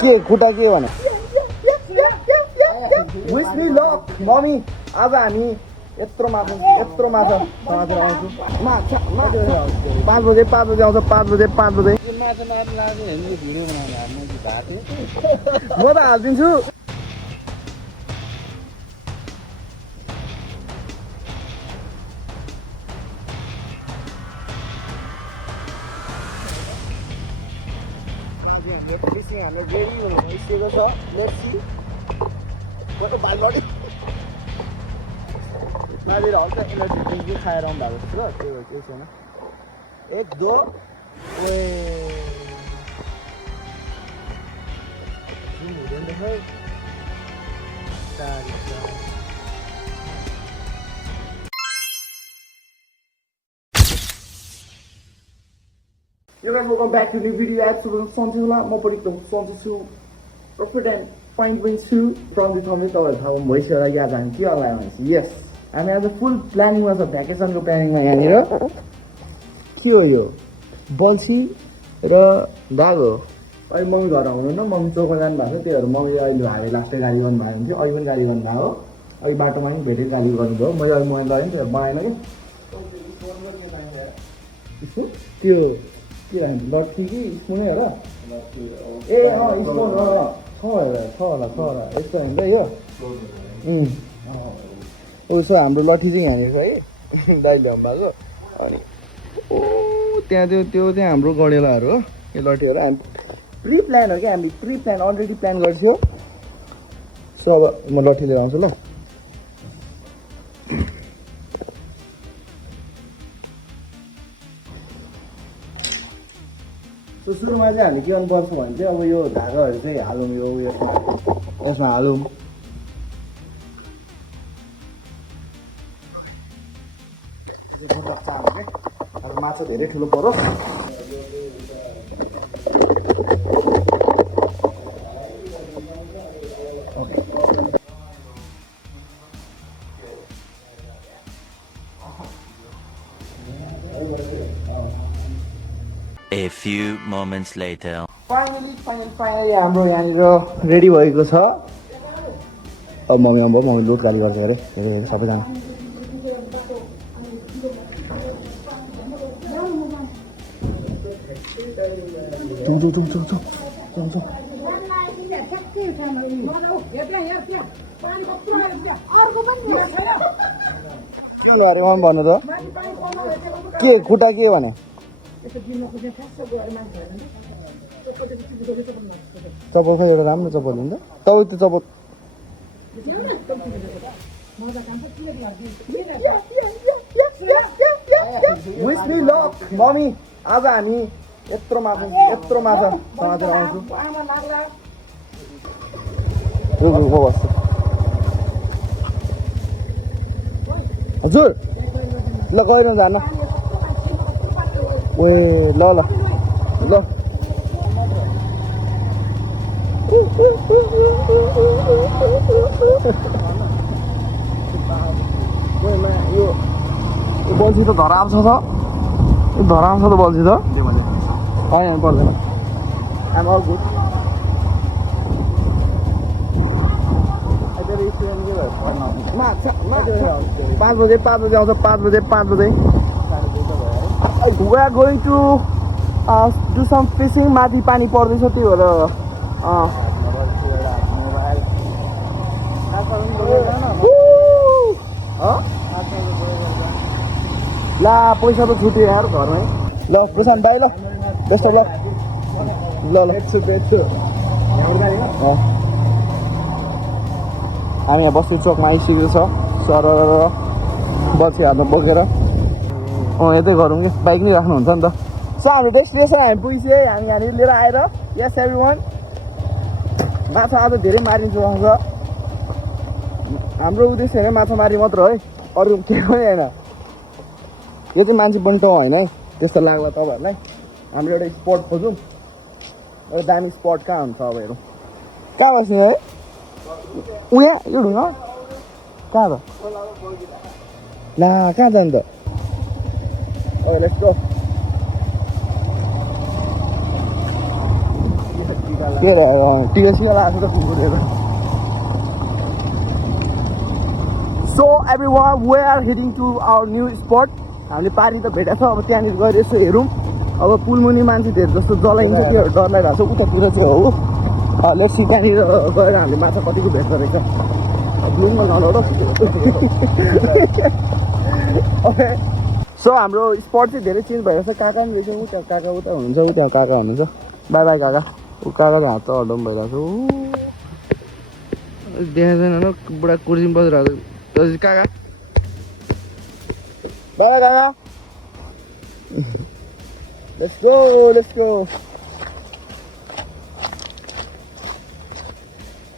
के खुट्टा के भने विश मी लक मम्मी आज हामी यत्रो माछा समातेर आउँछु 5 बजे आउँछ 5 बजे माछा मार्न लाग्यो भने भिडियो बनाउनु हाल्नु भएको म त हालिदिन्छु हाम्रो रेडी हुनु भइसकेको छ लेट्स सी म त बालबाडी माथि हल्का एनर्जी ड्रिङ्क खाएर आउनु भएको छ त्यो छैन 1 2 ओए जुम हुँदैन खै Yo guys, welcome back to the video ad. So, सन्चै होला म पनि एकदम सन्चै छु perfect and fine पनि छु from the thumbnail तपाईहरु थाहा भइसक्यो होला कि आज हामी के अनलाइन भनेपछि यस हामी आज फुल प्लानिङमा छ भ्याकेसनको प्लानिङमा यहाँनिर के हो यो बल्छी र दाग हो अहिले मम्मी घर आउनुहुन्न मम्मी चोक जानु भएको छ त्यहीहरू मम्मीले अहिले हाले लास्टै गाडी गर्नु भएको हुन्थ्यो अहिले पनि गाडी गर्नु भएको हो अहिले बाटोमा पनि भेटेर गाडी गर्नुभयो मैले अहिले मैले लगेँ त्यो बनाएन कि त्यो के लट्ठी कि स्पुनै होला ए स्पुन छ होला यस्तो होइन यो उसो हाम्रो लट्ठी चाहिँ यहाँनिर छ है दाइ ल्याउनु भएको अनि ओ त्यहाँ त्यो चाहिँ हाम्रो गडेलाहरू हो यो लट्ठीहरू हामी प्रि प्लान हो क्या हामी प्रि प्लान अलरेडी प्लान गर्छौँ सो अब म लट्ठी लिएर आउँछु ल सो सुरुमा चाहिँ हामी के गर्नुपर्छ भने चाहिँ अब यो धागाहरू चाहिँ हालौँ यो यसमा हालौँ अब माछा धेरै ठुलो परोस् A few moments later. Finally हाम्रो यहाँनिर रेडी भएको छ अब मम्मी लोड गाडी गर्छ अरे सबैजना के अरे म भन्नु त के खुट्टा के भने चप्पल खै एउटा राम्रो चप्पल हुन्छ तपाईँ त्यो चप्पल विश मी लक मम्मी आज हामी यत्रो माछा समातेर आउँछु हजुर ल गएर जान ओए ल यो बल्छी त धराएको छ यो धराएको छ त बल्छी त होइन पर्दैन आम अल गुड 5 बजे आउँछ 5 बजे We are going to do some fishing. माथि पानी पर्दैछ त्यो भएर ला पैसा त छुट्यो यार घरमै ल प्रशान्त भाइ ल बेस्ट अफ लक ल हामी यहाँ बस्ती चोकमा आइसकेको छ सर बल्छी हातमा बोकेर यतै गरौँ कि बाइक नै राख्नुहुन्छ नि त सो हाम्रो डेस्टिनेसन हामी पुगिसक्यो हामी यहाँनिर लिएर आएर यस एभ्रिवान माछा आज धेरै मारिन्छ हाम्रो उद्देश्य होइन माछा मारी मात्र है अरू केही पनि होइन यो चाहिँ मान्छे पनि ठाउँ होइन है त्यस्तो लाग्ला तपाईँहरूलाई हाम्रो एउटा स्पट खोजौँ एउटा दामी स्पट कहाँ हुन्छ अब हेरौँ कहाँ बस्ने है उहाँ यो ढुङ्गा कहाँ त ला कहाँ जानु त let's go टिका सिका लगाएको त कुकुरहरू so everyone we are heading to our new spot हामीले पारी त भेटेको छ अब त्यहाँनिर गएर यसो हेरौँ अब पुलमुनि मान्छे धेरै जस्तो जलाइन्छ त्योहरू डर लागिरहेको छ उतातिर चाहिँ हो लेट्स सी त्यहाँनिर गएर हामीले माछा कतिको भेट्दो रहेछ ब्लुङमा नलड सो हाम्रो स्पट चाहिँ धेरै चेन्ज भइरहेको छ काका पनि रहेछ ऊ त्यहाँ काका उता हुनुहुन्छ ऊ त्यहाँ काका हुनुहुन्छ बाई बाई काका ऊ काका चाहिँ हात त हल्डाउनु भइरहेको छ देखाउँदैन न बुढा कुर्सीमा बसिरहेको छ काका बाई बाई काका लेट्स गो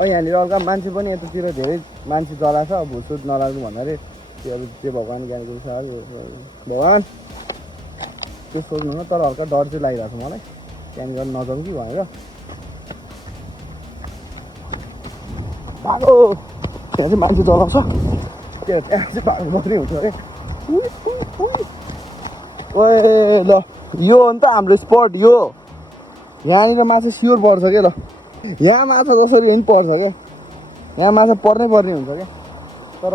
यहाँनिर अर्का मान्छे पनि यतातिर धेरै मान्छे जला छ भुसुट नलाग्नु भन्नाले त्यो अब त्यो भगवान् ज्ञानको छ भगवान् त्यो सोध्नु न तर हल्का डर चाहिँ लागिरहेको छ मलाई त्यहाँनिर नजाउँ कि भनेर भागो त्यहाँ चाहिँ मान्छे जलाउँछ त्यहाँ चाहिँ भाग्नु पर्ने हुन्छ अरे ओए ल यो हो नि त हाम्रो स्पट यो यहाँनिर माछा स्योर पर्छ क्या ल यहाँ माछा जसरी पनि पर्छ क्या यहाँ माछा पर्नै पर्ने हुन्छ क्या तर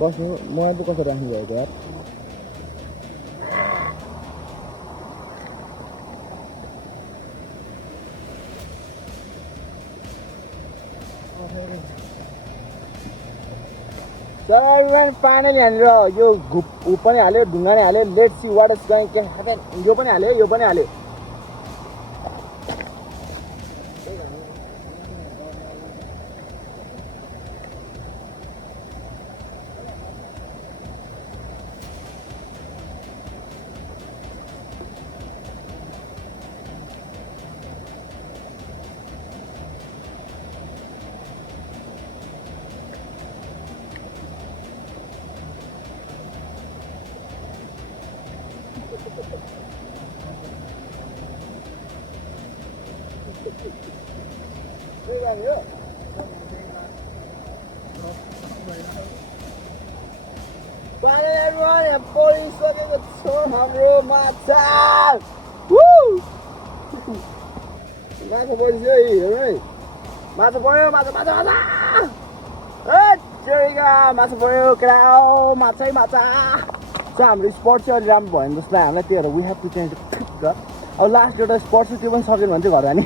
बस्नु मोबाइल पो कसरी राख्नु भएको यार फाइनली यहाँनिर यो ऊ पनि हाल्यो ढुङ्गा नै हाल्यो let's see what is going यो पनि हाल्यो यो पनि हाल्यो हाम्रो माछा माछा परिसक्यो हेर्नु है माछा पर्यो माछा माछा माछा माछा पर्यो केटा माछै माछा हाम्रो स्पट चाहिँ अलि राम्रो भयो नि जस्तो हामीलाई त्यही भएर वी हेभ टु चेन्ज र अब लास्ट एउटा स्पट छ त्यो पनि सकेन भने चाहिँ घर जाने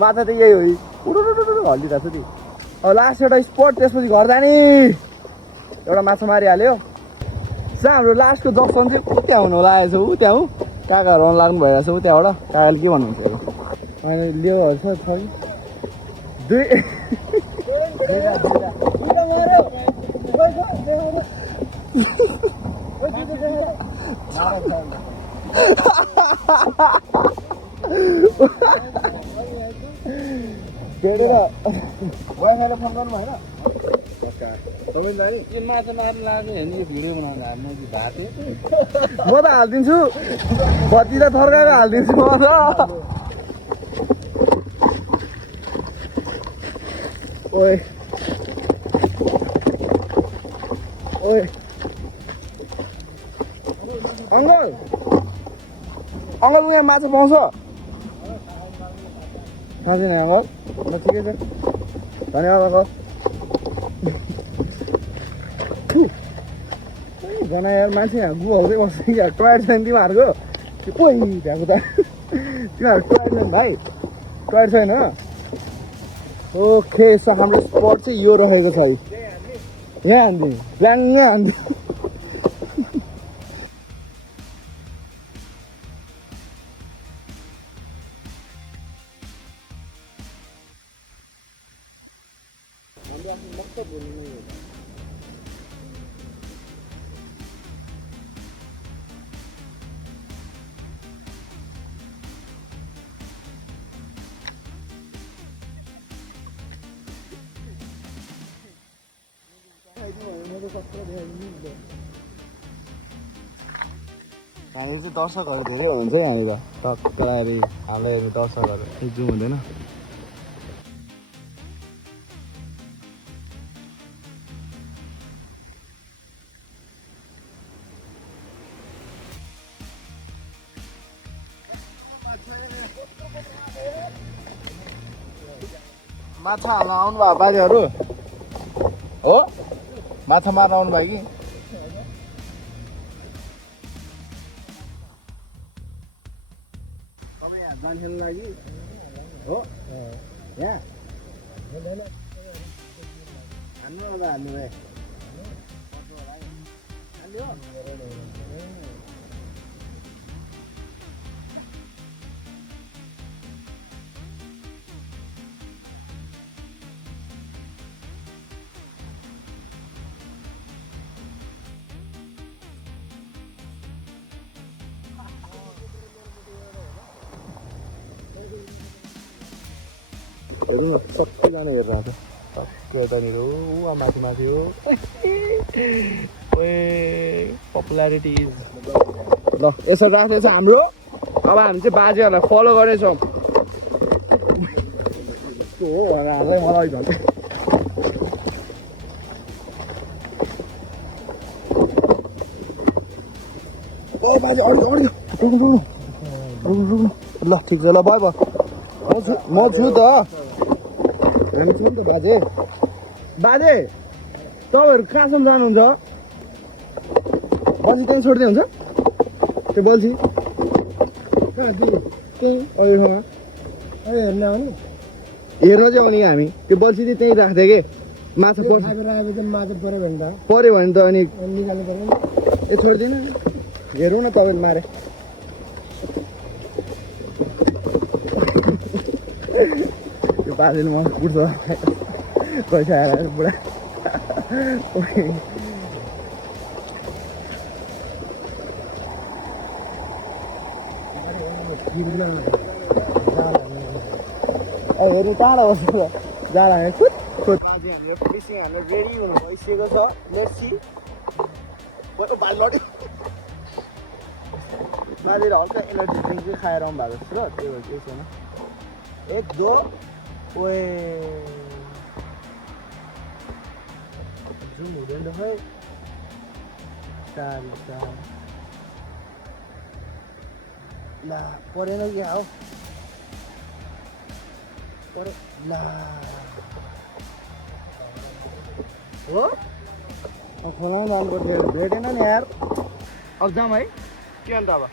माछा त यही हो उडुडुडुडु हल्लिरहेको छ नि अब लास्ट एउटा स्पट त्यसपछि घर जाने एउटा माछा मारिहाल्यो सा हाम्रो लास्टको जक्सन चाहिँ त्यहाँ हुनु लागेको छ ऊ त्यहाँ ऊ काकाहरू आउनु लाग्नु भइरहेको छ ऊ त्यहाँबाट काकाले के भन्नुहुन्छ अहिले लेउहरू छ कि दुई फोन गर्नु भएन यो माछा मार्नु लाग्यो भने यो भिडियो बनाउँदा म भाते म त हालिदिन्छु बत्ती त थर्काएको हालिदिन्छु म त ओए ओए अङ्कल अङ्कल यहाँ माछा पाउँछ खान्छ नि अङ्कल ल ठिकै छ धन्यवाद अङ्कल जना यार मान्छे यहाँ गुहाउँदै बस्छ कि यहाँ टोयलेट छैन तिमीहरूको कोही त्यहाँको त तिमीहरू टोयलेट छैन भाइ टोयलेट छैन ओके सो हाम्रो स्पट चाहिँ यो रहेको छ है यहाँ हान्दिउँ ब्ल्याङ्गै हान्दिउँ हामी चाहिँ दर्शकहरू धेरै हुन्छ यहाँनिर तराई हामीलाई हेर्ने दर्शकहरू जाउँ हुँदैन माछा हाल्न आउनु भयो बाजेहरू हो माछा मार्न आउनु भयो कि तपाईँ यहाँ जान खेल्नु लागि हो यहाँ हान्नु न हान्नु भाइ हाल्यो सबैजना हेरेर आएको टक्क यतानिर हो माथि माथि हो पपुलारिटी ल यसो राखेको छ हाम्रो अब हामी चाहिँ बाजेहरूलाई फलो गर्नेछौँ हो हालै मलाई भन्छ ओ बाजे अड्यो अड्यो रुक्नु ल ठिक छ ल भयो भयो म छु त हामी छौँ नि त बाजे बाजे तपाईँहरू कहाँसम्म जानुहुन्छ बल्छी त्यहीँ छोड्दै हुन्छ त्यो बल्छी त्यहीँ अहिलेसँग हेर्न आउने हेर्न चाहिँ आउने हामी त्यो बल्छी चाहिँ त्यहीँ राख्दै के माछा पर्छ माछा पऱ्यो भने त अनि निकाल्नु पर्यो ए छोड्दिनँ हेरौँ न तपाईँले मारे त्यो बाजेले मलाई पुर्छ पैसा आएर बुढा हेर्नु टाढा बस्छ जाँदा हामी खुद खुद बाजे हाम्रो फिसिङ हाम्रो रेडी हुनु भइसकेको छ लेट्सी बाल लड्यो बाजेले हल्का एनर्जी ड्रिङ्क चाहिँ खाएर आउनु भएको छ र त्यो भएर केही छैन एक दो ओए जुम हुँदैन खै चार ला परेन कि हौ परे ला हो खोलाउनु जानु पर्थ्यो भेटेन नि यार अब जाऊँ है के अन्त अब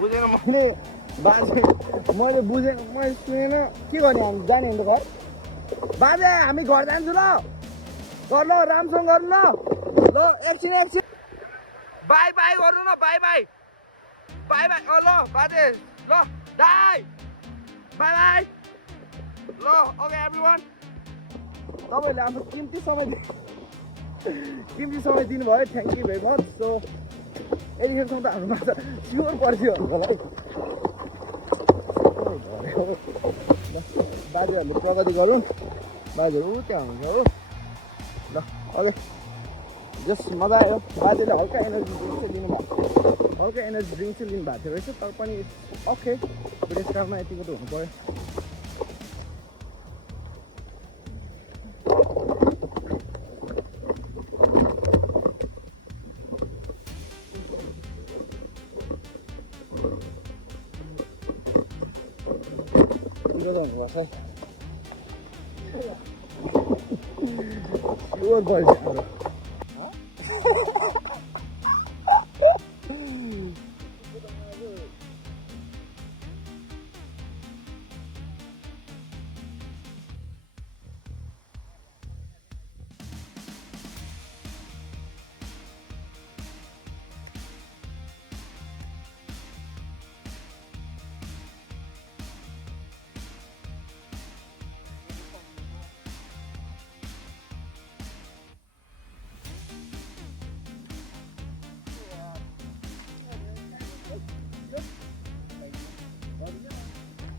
बुझेन मैले बाजे मैले बुझेको मैले सुनेन के गर्ने हामी जाने अन्त घर बाजे हामी घर जान्छु ल गर ल राम्रोसँग गर्नु ल एकछिन एकछिन बाई बाई गर्नु न बाई बाई बाई बाई ल बाजे ल दाई बाई बाई ल ओके एभ्रिवान तपाईँहरूले हाम्रो किम्ती समय दिनुभयो thank you very much so यतिखेरसम्म त हाम्रो माछा स्योर पर्थ्यो हामीलाई बाजेहरूले प्रगति गरौँ बाजेहरू त्यहाँ हुन्छ हो ल अझै जस मजा आयो बाजेले हल्का एनर्जी ड्रिङ्क चाहिँ लिनुभएको थियो रहेछ तर पनि ओके बुढेसकालमा यतिको त हुनु पऱ्यो स्योर पर्छ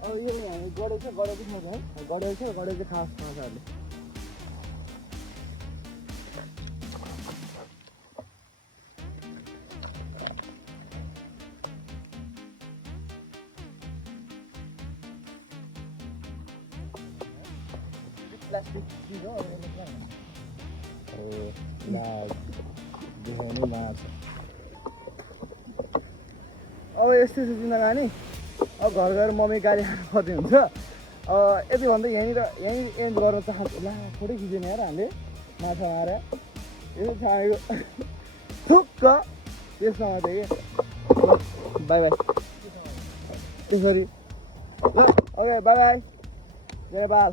हाम्रो यो हामी गढेको छैन है गढेको खास माछाहरूले प्लास्टिक चिज हो देखाउनु माछ अब यस्तै छ जिन्दगानी अब घर गएर मम्मी गाडी खानु पर्ने हुन्छ यति भन्दा यहीँ एन्ड गर्न चाहन्छु ला थोरै खिच्यो नि यार हामीले माछा मारेर यसो छाडेको थुक्क त्यसमा चाहिँ के बाई बाई त्यसरी ल ओके बाई बाई जय बाल